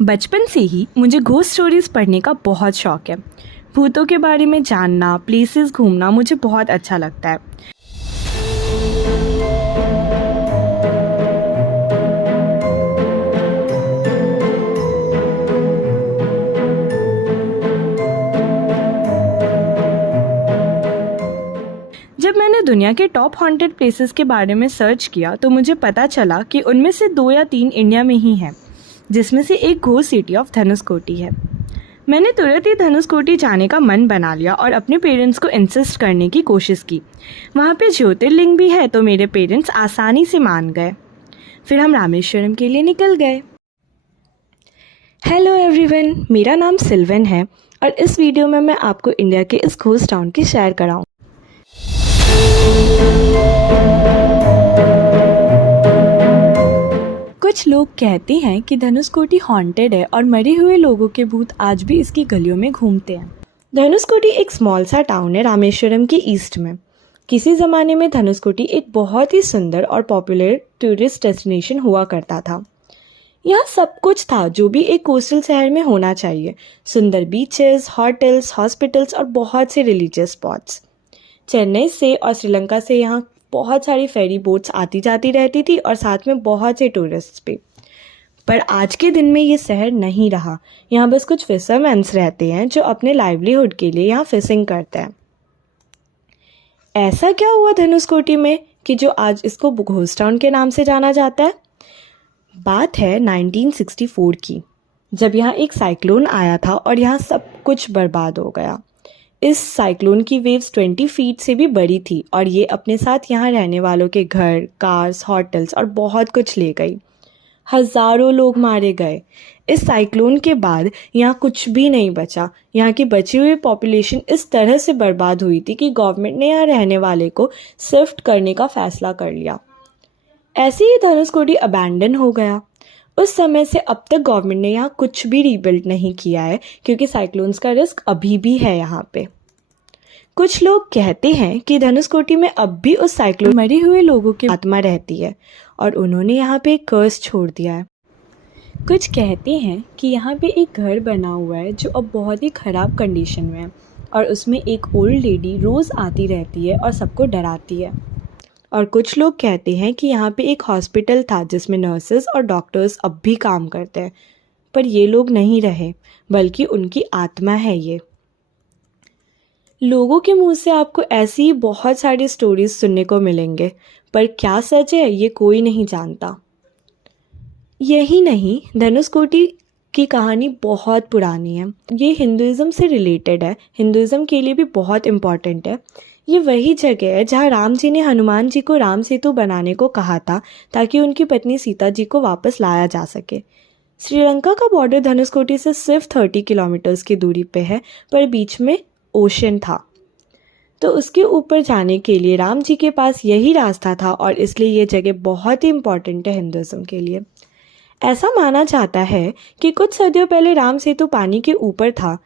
बचपन से ही मुझे घोस्ट स्टोरीज पढ़ने का बहुत शौक है। भूतों के बारे में जानना, प्लेसेस घूमना मुझे बहुत अच्छा लगता है। जब मैंने दुनिया के टॉप हॉन्टेड प्लेसेस के बारे में सर्च किया तो मुझे पता चला कि उनमें से 2 या 3 इंडिया में ही हैं, जिसमें से एक घोस्ट सिटी ऑफ धनुषकोटी है। मैंने तुरंत ही धनुषकोटी जाने का मन बना लिया और अपने पेरेंट्स को इंसिस्ट करने की कोशिश की। वहाँ पे ज्योतिर्लिंग भी है तो मेरे पेरेंट्स आसानी से मान गए। फिर हम रामेश्वरम के लिए निकल गए। हेलो एवरीवन, मेरा नाम सिल्वन है और इस वीडियो में मैं आपको इंडिया के इस घोस्ट टाउन की शेयर कराऊँ। कुछ लोग कहते हैं कि धनुषकोटी हॉन्टेड है और मरे हुए लोगों के भूत आज भी इसकी गलियों में घूमते हैं। धनुषकोटी एक स्मॉल सा टाउन है रामेश्वरम के ईस्ट में। किसी ज़माने में धनुषकोटी एक बहुत ही सुंदर और पॉपुलर टूरिस्ट डेस्टिनेशन हुआ करता था। यहाँ सब कुछ था जो भी एक कोस्टल शहर में होना चाहिए। सुंदर बीचेस, होटल्स, हॉस्पिटल्स और बहुत से रिलीजियस स्पॉट्स। चेन्नई से और श्रीलंका से यहाँ बहुत सारी फेरी बोट्स आती जाती रहती थी और साथ में बहुत से टूरिस्ट्स भी। पर आज के दिन में ये शहर नहीं रहा। यहाँ बस कुछ फिशरमैन्स रहते हैं जो अपने लाइवलीहुड के लिए यहाँ फिशिंग करते हैं। ऐसा क्या हुआ धनुषकोटी में कि जो आज इसको घोस्ट टाउन के नाम से जाना जाता है? बात है 1964 की, जब यहाँ एक साइक्लोन आया था और यहाँ सब कुछ बर्बाद हो गया। इस साइक्लोन की वेव्स 20 फीट से भी बड़ी थी और ये अपने साथ यहाँ रहने वालों के घर, कार्स, होटल्स और बहुत कुछ ले गई। हज़ारों लोग मारे गए। इस साइक्लोन के बाद यहाँ कुछ भी नहीं बचा। यहाँ की बची हुई पॉपुलेशन इस तरह से बर्बाद हुई थी कि गवर्नमेंट ने यहाँ रहने वाले को शिफ्ट करने का फैसला कर लिया। ऐसे ही धनुषकोटी अबैंडन हो गया। उस समय से अब तक गवर्नमेंट ने यहाँ कुछ भी रीबिल्ड नहीं किया है क्योंकि साइक्लोन्स का रिस्क अभी भी है यहाँ पे। कुछ लोग कहते हैं कि धनुषकोटी में अब भी उस साइक्लोन मरे हुए लोगों की आत्मा रहती है और उन्होंने यहाँ पे एक कर्स छोड़ दिया है। कुछ कहते हैं कि यहाँ पे एक घर बना हुआ है जो अब बहुत ही ख़राब कंडीशन में है और उसमें एक ओल्ड लेडी रोज़ आती रहती है और सबको डराती है। और कुछ लोग कहते हैं कि यहाँ पे एक हॉस्पिटल था जिसमें नर्सेस और डॉक्टर्स अब भी काम करते हैं, पर ये लोग नहीं रहे बल्कि उनकी आत्मा है ये। लोगों के मुंह से आपको ऐसी ही बहुत सारी स्टोरीज सुनने को मिलेंगे, पर क्या सच है ये कोई नहीं जानता। यही नहीं, धनुषकोटी की कहानी बहुत पुरानी है। ये हिंदुज़म से रिलेटेड है, हिंदुज़म के लिए भी बहुत इम्पॉर्टेंट है। ये वही जगह है जहाँ राम जी ने हनुमान जी को राम सेतु बनाने को कहा था ताकि उनकी पत्नी सीता जी को वापस लाया जा सके। श्रीलंका का बॉर्डर धनुषकोटी से सिर्फ 30 किलोमीटर्स की दूरी पे है, पर बीच में ओशन था, तो उसके ऊपर जाने के लिए राम जी के पास यही रास्ता था और इसलिए ये जगह बहुत ही इम्पॉर्टेंट है हिंदुज़म के लिए। ऐसा माना जाता है कि कुछ सदियों पहले राम सेतु पानी के ऊपर था,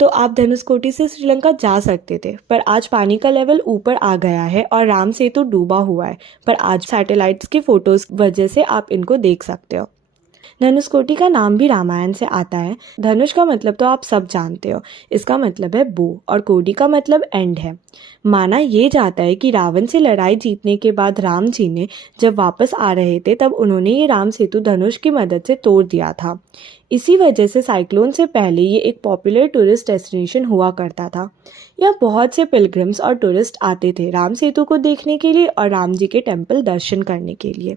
तो आप धनुषकोटी से श्रीलंका जा सकते थे, पर आज पानी का लेवल ऊपर आ गया है और राम सेतु डूबा हुआ है। पर आज सैटेलाइट्स की फ़ोटोज़ वजह से आप इनको देख सकते हो। धनुषकोटी का नाम भी रामायण से आता है। धनुष का मतलब तो आप सब जानते हो, इसका मतलब है बो और कोडी का मतलब एंड है। माना ये जाता है कि रावण से लड़ाई जीतने के बाद राम जी ने जब वापस आ रहे थे तब उन्होंने ये राम सेतु धनुष की मदद से तोड़ दिया था। इसी वजह से साइक्लोन से पहले ये एक पॉपुलर टूरिस्ट डेस्टिनेशन हुआ करता था। यहाँ बहुत से पिलग्रिम्स और टूरिस्ट आते थे राम सेतु को देखने के लिए और राम जी के टेम्पल दर्शन करने के लिए।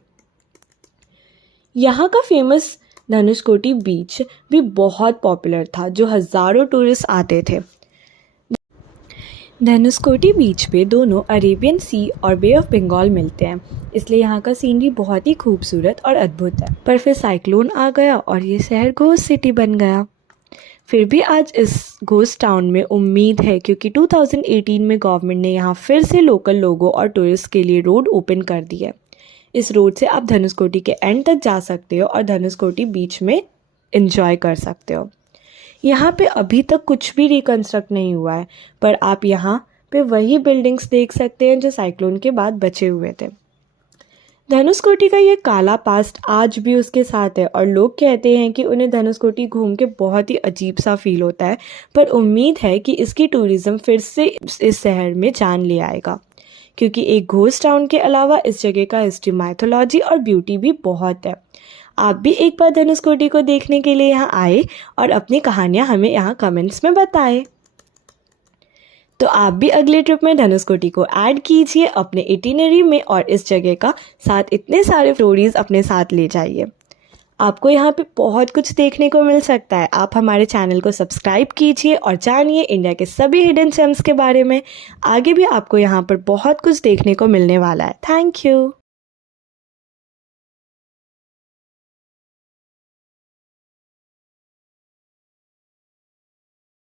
यहाँ का फेमस धनुषकोटी बीच भी बहुत पॉपुलर था जो हज़ारों टूरिस्ट आते थे। धनुषकोटी बीच पे दोनों अरेबियन सी और बे ऑफ बंगाल मिलते हैं, इसलिए यहाँ का सीनरी बहुत ही खूबसूरत और अद्भुत है। पर फिर साइक्लोन आ गया और ये शहर घोस्ट सिटी बन गया। फिर भी आज इस घोस्ट टाउन में उम्मीद है क्योंकि 2018 में गवर्नमेंट ने यहाँ फिर से लोकल लोगों और टूरिस्ट के लिए रोड ओपन कर दी है। इस रोड से आप धनुषकोटी के एंड तक जा सकते हो और धनुषकोटी बीच में एंजॉय कर सकते हो। यहाँ पे अभी तक कुछ भी रिकंस्ट्रक्ट नहीं हुआ है, पर आप यहाँ पे वही बिल्डिंग्स देख सकते हैं जो साइक्लोन के बाद बचे हुए थे। धनुषकोटी का ये काला पास्ट आज भी उसके साथ है और लोग कहते हैं कि उन्हें धनुषकोटी घूम के बहुत ही अजीब सा फील होता है, पर उम्मीद है कि इसकी टूरिज्म फिर से इस शहर में जान ले आएगा, क्योंकि एक घोस्ट टाउन के अलावा इस जगह का हिस्ट्री, माइथोलॉजी और ब्यूटी भी बहुत है। आप भी एक बार धनुषकोटी को देखने के लिए यहाँ आए और अपनी कहानियाँ हमें यहाँ कमेंट्स में बताएं। तो आप भी अगले ट्रिप में धनुषकोटी को ऐड कीजिए अपने इटिनरी में और इस जगह का साथ इतने सारे स्टोरीज अपने साथ ले जाइए। आपको यहाँ पे बहुत कुछ देखने को मिल सकता है। आप हमारे चैनल को सब्सक्राइब कीजिए और जानिए इंडिया के सभी हिडन जेम्स के बारे में। आगे भी आपको यहाँ पर बहुत कुछ देखने को मिलने वाला है। Thank you.